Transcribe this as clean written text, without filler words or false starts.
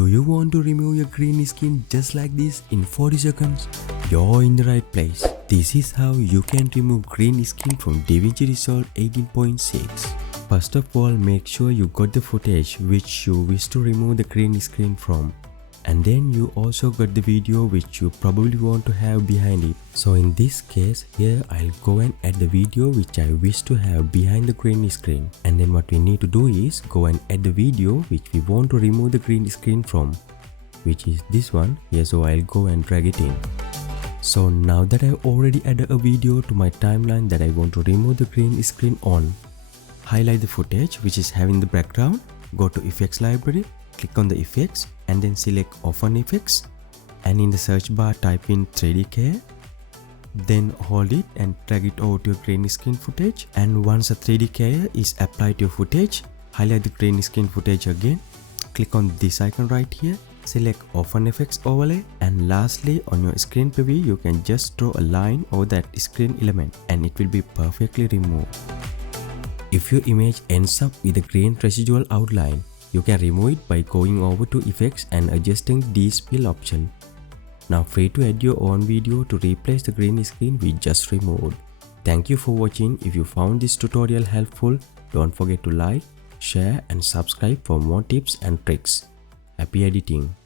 Do you want to remove your green screen just like this in 40 seconds? You're in the right place. This is how you can remove green screen from DaVinci Resolve 18.6. First of all, make sure you got the footage which you wish to remove the green screen from. And then you also got the video which you probably want to have behind it. So in this case, here I'll go and add the video which I wish to have behind the green screen. And then what we need to do is go and add the video which we want to remove the green screen from, which is this one here. So I'll go and drag it in. So now that I've already added a video to my timeline that I want to remove the green screen on, highlight the footage which is having the background, go to effects library, click on the effects and then select off on effects, and in the search bar type in 3D, then hold it and drag it over to your green screen footage. And once a 3D is applied to your footage, highlight the green screen footage again, click on this icon right here, select off on effects overlay, and lastly on your screen preview you can just draw a line over that screen element and it will be perfectly removed. If your image ends up with a green residual outline, you can remove it by going over to effects and adjusting the spill option. Now free to add your own video to replace the green screen we just removed. Thank you for watching. If you found this tutorial helpful, don't forget to like, share and subscribe for more tips and tricks. Happy editing!